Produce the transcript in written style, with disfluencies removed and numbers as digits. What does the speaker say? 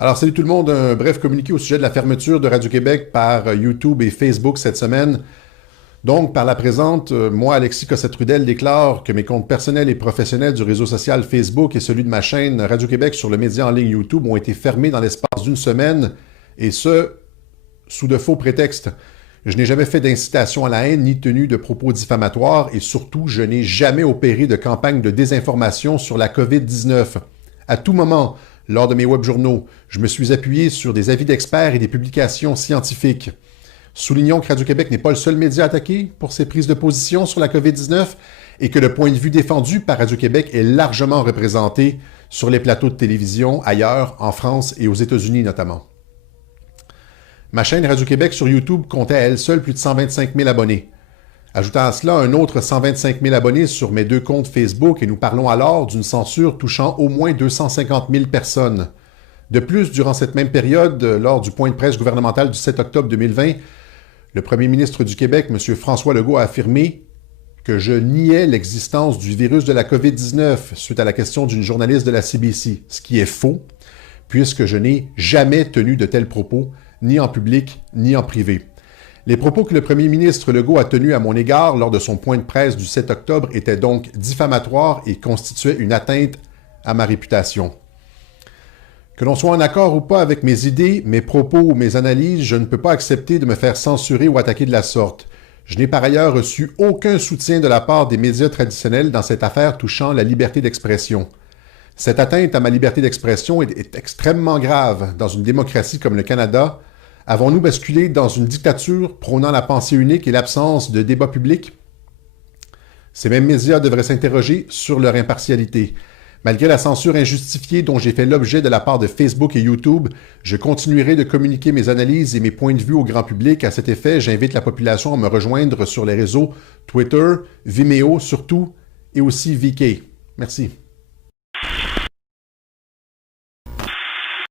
Alors, salut tout le monde, un bref communiqué au sujet de la fermeture de Radio-Québec par YouTube et Facebook cette semaine. Donc, par la présente, moi, Alexis Cossette-Trudel, déclare que mes comptes personnels et professionnels du réseau social Facebook et celui de ma chaîne Radio-Québec sur le média en ligne YouTube ont été fermés dans l'espace d'une semaine, et ce, sous de faux prétextes. Je n'ai jamais fait d'incitation à la haine ni tenu de propos diffamatoires, et surtout, je n'ai jamais opéré de campagne de désinformation sur la COVID-19. À tout moment, lors de mes webjournaux, je me suis appuyé sur des avis d'experts et des publications scientifiques. Soulignons que Radio-Québec n'est pas le seul média attaqué pour ses prises de position sur la COVID-19 et que le point de vue défendu par Radio-Québec est largement représenté sur les plateaux de télévision ailleurs, en France et aux États-Unis notamment. Ma chaîne Radio-Québec sur YouTube comptait à elle seule plus de 125 000 abonnés. Ajoutant à cela un autre 125 000 abonnés sur mes deux comptes Facebook et nous parlons alors d'une censure touchant au moins 250 000 personnes. De plus, durant cette même période, lors du point de presse gouvernemental du 7 octobre 2020, le premier ministre du Québec, M. François Legault, a affirmé que je niais l'existence du virus de la COVID-19 suite à la question d'une journaliste de la CBC, ce qui est faux, puisque je n'ai jamais tenu de tels propos, ni en public, ni en privé. Les propos que le premier ministre Legault a tenus à mon égard lors de son point de presse du 7 octobre étaient donc diffamatoires et constituaient une atteinte à ma réputation. Que l'on soit en accord ou pas avec mes idées, mes propos ou mes analyses, je ne peux pas accepter de me faire censurer ou attaquer de la sorte. Je n'ai par ailleurs reçu aucun soutien de la part des médias traditionnels dans cette affaire touchant la liberté d'expression. Cette atteinte à ma liberté d'expression est extrêmement grave dans une démocratie comme le Canada. Avons-nous basculé dans une dictature prônant la pensée unique et l'absence de débat public? Ces mêmes médias devraient s'interroger sur leur impartialité. Malgré la censure injustifiée dont j'ai fait l'objet de la part de Facebook et YouTube, je continuerai de communiquer mes analyses et mes points de vue au grand public. À cet effet, j'invite la population à me rejoindre sur les réseaux Twitter, Vimeo surtout, et aussi VK. Merci.